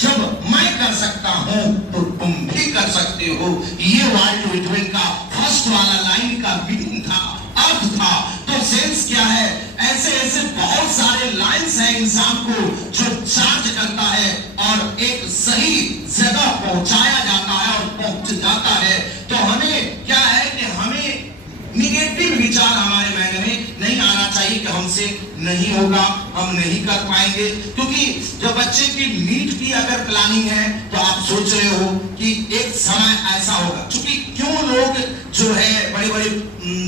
जब मैं कर सकता हूं तो तुम भी कर सकते हो। ये वाल्ट व्हिटमैन का फर्स्ट वाला लाइन का मीनिंग था, अर्थ था। तो सेंस क्या है? ऐसे ऐसे बहुत सारे लाइंस हैं इंसान को जो चार्ज करता है और एक सही जगह पहुंचाया जाता है और पहुंच जाता है। तो हमें क्या है कि हमें निगेटिव विचार हमारे माइंड में नहीं आना चाहिए कि हमसे नहीं होगा, हम नहीं कर पाएंगे। क्योंकि जब बच्चे की नीट की अगर प्लानिंग है तो आप सोच रहे हो कि एक समय ऐसा होगा, क्योंकि क्यों लोग जो है बड़ी-बड़ी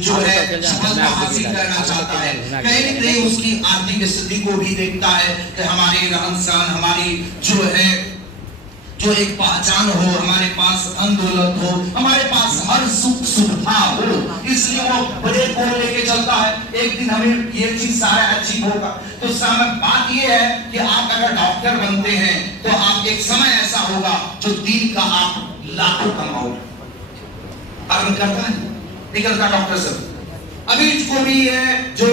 जो है सफलता हासिल करना चाहता है, कहीं न कहीं उसकी आर्थिक स्थिति को भी देखता है कि हमारे रहन सहन, हमारी जो है जो एक पहचान हो, हमारे पास धन दौलत हो, हमारे पास हर सुख सुविधा हो, इसलिए वो बड़े गोल लेके चलता है। एक दिन हमें ये चीज सारा अचीव होगा। तो समय बात ये है कि आप अगर डॉक्टर बनते हैं तो आप एक समय ऐसा होगा जो दिन का आप लाखों कमाओगे। अर्न करता है नहीं करता डॉक्टर सब? अभी इसको भी है जो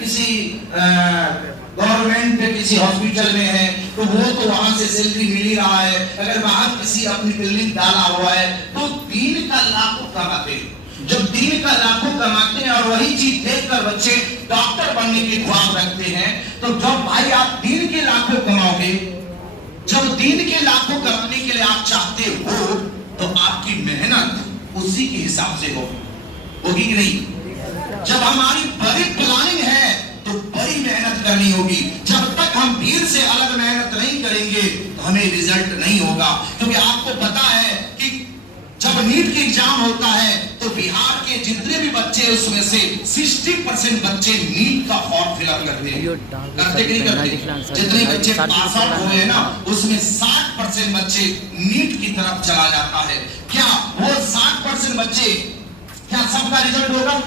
किसी गवर्नमेंट किसी हॉस्पिटल में है तो वो तो वहां से सैलरी मिल ही रहा है। अगर बाहर किसी अपनी बिल्डिंग डाला हुआ है तो दिन का लाखों कमाते हैं। जब दिन का लाखों कमाते हैं और वही चीज देखकर बच्चे डॉक्टर बनने के ख्वाब रखते हैं, तो जब भाई आप दिन के लाखों कमाओगे, जब दिन के लाखों कमाने के लिए आप चाहते हो तो आपकी मेहनत उसी के हिसाब से होगी कि नहीं? जब हमारी बड़ी प्लानिंग है तो बड़ी मेहनत करनी होगी। जब तक हम भीड़ से अलग मेहनत नहीं करेंगे तो हमें रिजल्ट नहीं होगा। क्योंकि आपको पता है कि जब नीट की एग्जाम होता है तो बिहार के जितने भी बच्चे उसमें से 60% बच्चे नीट का फॉर्म फिलअप करते हैं। करते कि नहीं करते? जितने बच्चे पास आउट हुए हैं ना उसमें 60% बच्चे नीट की तरफ चला जाता है। क्या वो 60% बच्चे क्या सबका रिजल्ट होगा?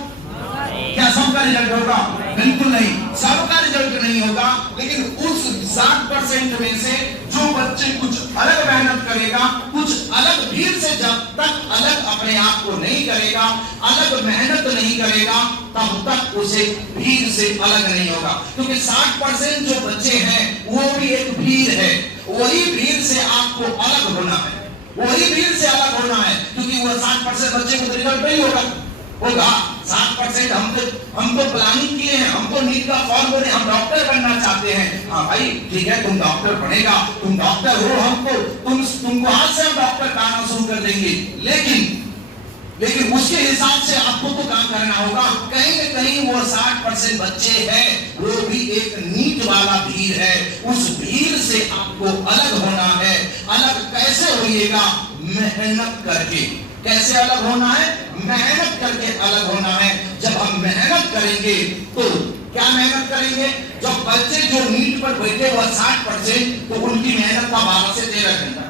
क्या सबका रिजल्ट होगा? बिल्कुल नहीं, सबका रिजल्ट नहीं होगा। लेकिन उस 60% में से जो बच्चे कुछ अलग मेहनत करेगा, कुछ अलग भीड़ से जब तक अलग अपने आप को नहीं करेगा, अलग मेहनत नहीं करेगा, तब तक उसे भीड़ से अलग नहीं होगा। क्योंकि 60% जो बच्चे हैं वो भी एक भीड़ है। वही भीड़ से आपको अलग होना है, वही भीड़ से अलग होना है। क्योंकि वो 60% बच्चे को रिजल्ट नहीं होगा। 60% हम तो प्लानिंग किए हैं, हम तो नीट का फॉर्म भरे, हम डॉक्टर बनना चाहते हैं। हाँ भाई ठीक है, तुम डॉक्टर बनेगा, तुम डॉक्टर हो, हमको तुमको आज से हम डॉक्टर कहना शुरू कर देंगे। लेकिन उसके हिसाब से आपको तो काम करना होगा। कहीं न कहीं वो 60% बच्चे हैं, वो भी एक नीट वाला भीड़ है। उस भीड़ से आपको अलग होना है। अलग कैसे होइएगा? मेहनत करके। कैसे अलग होना है? मेहनत करके अलग होना है। जब हम मेहनत करेंगे तो क्या मेहनत करेंगे? जब बच्चे जो नीट पर बैठे हुए 60%, तो उनकी मेहनत का 12 से 13 घंटा,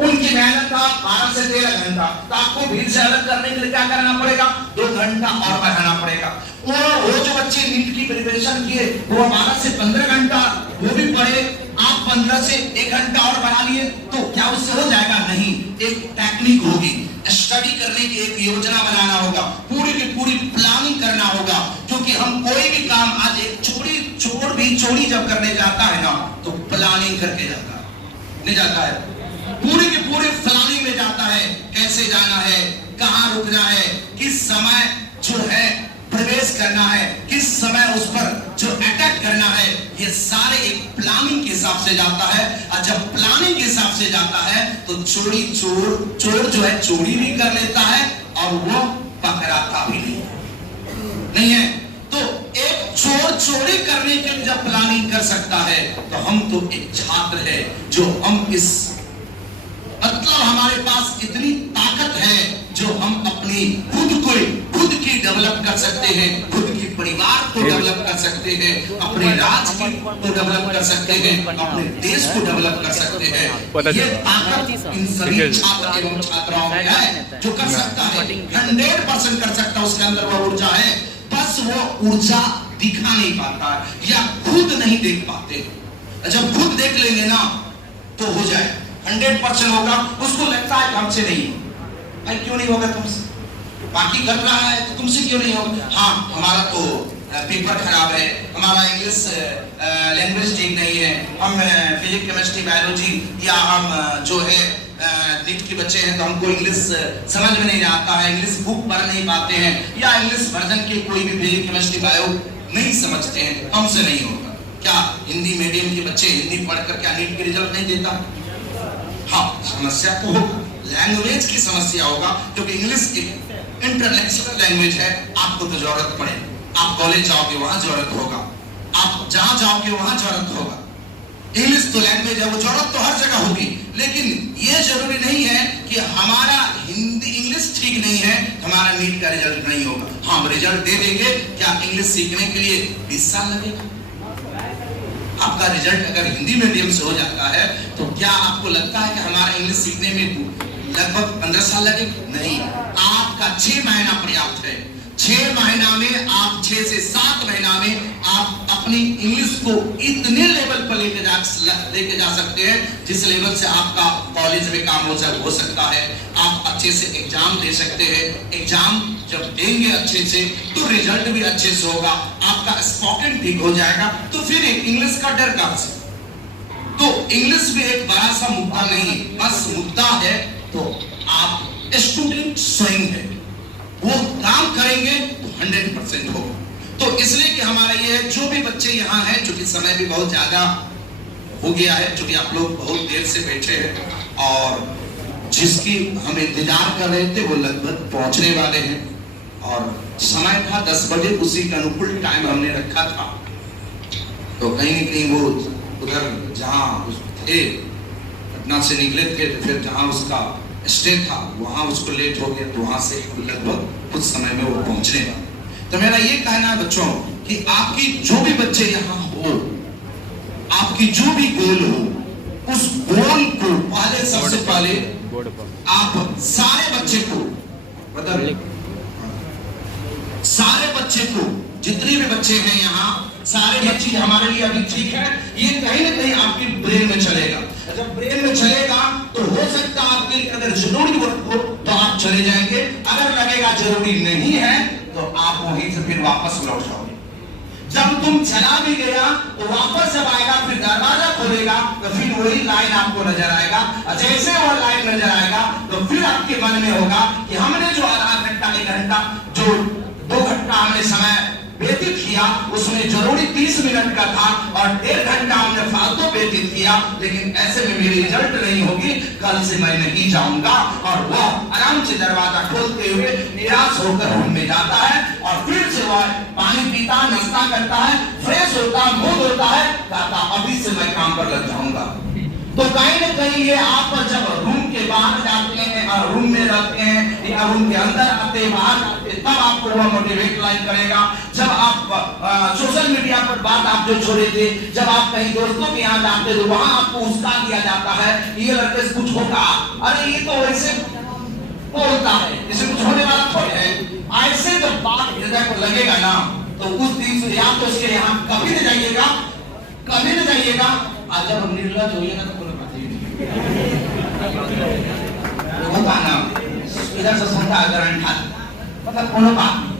उनकी मेहनत का 12 से 13 घंटा। तो आपको भीड़ से अलग करने के लिए क्या करना पड़ेगा? 2 घंटा और बढ़ाना पड़ेगा। वो जो बच्चे नीट की प्रिपरेशन किए वो 12 से 15 घंटा वो भी पढ़े, आप 15 से 1 घंटा और बढ़ा लिए तो क्या उससे हो जाएगा? नहीं, एक टेक्निक होगी, स्टडी करने की एक योजना बनाना होगा, पूरी की पूरी प्लानिंग करना होगा। क्योंकि हम कोई भी काम आज एक चोरी जब करने जाता है ना तो प्लानिंग करके जाता है, नहीं जाता है, पूरी की पूरी प्लानिंग में जाता है। कैसे जाना है, कहां रुकना है, किस समय जो है प्रवेश करना है, किस समय उस पर जो अटैक करना है, ये सारे एक प्लानिंग के हिसाब से जाता है। और जब प्लानिंग के हिसाब से जाता है तो चोर जो है चोरी भी कर लेता है और वो पकड़ाता भी नहीं है। तो एक चोर चोरी करने के लिए जब प्लानिंग कर सकता है तो हम तो एक छात्र है जो हम इस मतलब हमारे पास इतनी ताकत है जो हम अपनी खुद की डेवलप कर सकते हैं, खुद की परिवार को डेवलप कर सकते हैं, अपने राज्य को डेवलप कर सकते हैं, अपने देश को डेवलप कर सकते हैं। ये ताकत इन सभी छात्र एवं छात्राओं में है जो कर सकता है, 100% कर सकता है। उसके अंदर वो ऊर्जा है, बस वो ऊर्जा दिखा नहीं पाता या खुद नहीं देख पाते। जब खुद देख लेंगे ना तो हो जाए, 100% होगा। उसको लगता है हमसे नहीं, भाई क्यों नहीं होगा तुमसे, बाकी कर रहा है तो तुमसे क्यों नहीं होगा? हाँ हमारा तो पेपर खराब है, हमारा इंग्लिश लैंग्वेज ठीक नहीं है, हम फिजिक्स केमिस्ट्री बायोलॉजी या हम जो है नीट के बच्चे हैं तो हमको इंग्लिश समझ में नहीं आता है, इंग्लिश बुक पढ़ नहीं पाते हैं, या इंग्लिश वर्जन के कोई भी फिजिक्स केमिस्ट्री बायो नहीं समझते हैं, हमसे नहीं होगा। क्या हिंदी मीडियम के बच्चे हिंदी पढ़कर क्या नीट के रिजल्ट नहीं देता? हाँ, समस्या तो होगा, लैंग्वेज की समस्या होगा, क्योंकि इंग्लिश एक इंटरनेशनल लैंग्वेज है। आपको तो जरूरत पड़े, आप कॉलेज जाओगे वहां जरूरत होगा, आप जहां जाओगे वहां जरूरत होगा। इंग्लिश तो लैंग्वेज है, वो जरूरत तो हर जगह होगी, लेकिन ये जरूरी नहीं है कि हमारा हिंदी इंग्लिश ठीक नहीं है हमारा नीट का रिजल्ट नहीं होगा। हम रिजल्ट दे देंगे, क्या इंग्लिश सीखने के लिए 20 साल लगेगा? आपका रिजल्ट अगर हिंदी मीडियम से हो जाता है तो क्या आपको लगता है कि हमारा इंग्लिश सीखने में लगभग 15 साल लगेगा? नहीं, आपका 6 महीना पर्याप्त है। 6 महीना में आप 6 से 7 महीना में आप अपनी इंग्लिश को इतने लेवल पर लेके जा सकते हैं जिस लेवल से आपका कॉलेज में काम हो सकता है। आप अच्छे से एग्जाम दे सकते हैं, एग्जाम जब देंगे अच्छे से तो रिजल्ट भी अच्छे से होगा, आपका स्पोकन ठीक हो जाएगा, तो फिर इंग्लिश का डर कहां से? तो इंग्लिश भी एक बड़ा सा मुद्दा नहीं, बस मुद्दा है तो आप स्टूडेंट स्वयं है, वो काम करेंगे तो 100% होगा। तो इसलिए कि हमारा ये है, जो भी बच्चे यहाँ हैं, चूंकि समय भी बहुत ज्यादा हो गया है, चूंकि आप लोग बहुत देर से बैठे हैं और जिसकी हम इंतजार कर रहे थे वो लगभग पहुंचने वाले हैं, और समय था 10 बजे, उसी के अनुकूल टाइम हमने रखा था। तो कहीं न कहीं वो उधर जहाँ थे, पटना से निकले थे, तो फिर जहाँ उसका स्टे था वहां उसको लेट हो गया, तो वहां से लगभग कुछ समय में वो पहुंचने वाला। तो मेरा ये कहना है बच्चों कि आपकी जो भी बच्चे यहाँ हो, आपकी जो भी गोल हो, उस गोल को पहले सबसे पहले आप सारे बच्चे को सारे बच्चे को, जितने भी बच्चे हैं यहाँ, सारे बच्चे हमारे लिए अभी ठीक है, ये कहीं ना कहीं आपकी ब्रेन में चलेगा। जब ब्रेन में चलेगा तो हो सकता है आपके लिए अगर जरूरी हो तो आप चले जाएंगे, अगर लगेगा जरूरी नहीं है तो आप वहीं से फिर वापस लौट जाओगे। जब तुम चला भी गया तो वापस जब आएगा, फिर दरवाजा खोलेगा तो फिर वही लाइन आपको नजर आएगा, जैसे वो लाइन नजर आएगा तो फिर आपके मन में होगा कि हमने जो आधा घंटा 1 घंटा जो 2 घंटा हमने समय व्यतीत किया, उसमें जरूरी 30 मिनट का था और 1.5 घंटा हमने फालतू व्यतीत किया, लेकिन ऐसे में मेरी रिजल्ट नहीं होगी, कल से मैं नहीं जाऊंगा। और वह आराम से दरवाजा खोलते हुए निराश होकर रूम में जाता है और फिर से वह पानी पीता, नाश्ता करता है, फ्रेश होता, मुंह धोता है, कहता अभी से मैं काम पर लग जाऊंगा। तो कहीं न कहीं ये आप जब रूम के बाहर जाते हैं और रूम में रहते हैं या रूम के अंदर आते हैं, बाहर आते हैं, तब आपको वह मोटिवेट लाइन करेगा। जब आप सोशल मीडिया पर बात आप जो छोड़े थे, जब आप कहीं दोस्तों के यहाँ जाते तो वहां आपको उसका दिया जाता है, ये लड़के से कुछ होगा, अरे ये तो वैसे बोलता है, इसे कुछ होने वाला थोड़ी है। ऐसे जब बात हृदय को लगेगा ना, तो उस दिन से या तो उसके यहाँ कभी न जाइएगा, कभी न जाइएगा। आज जब हम निर्लज होइएगा तो कोनो बात ही नहीं होगा ना, इधर से संता अगर अंठा मतलब कोनो बात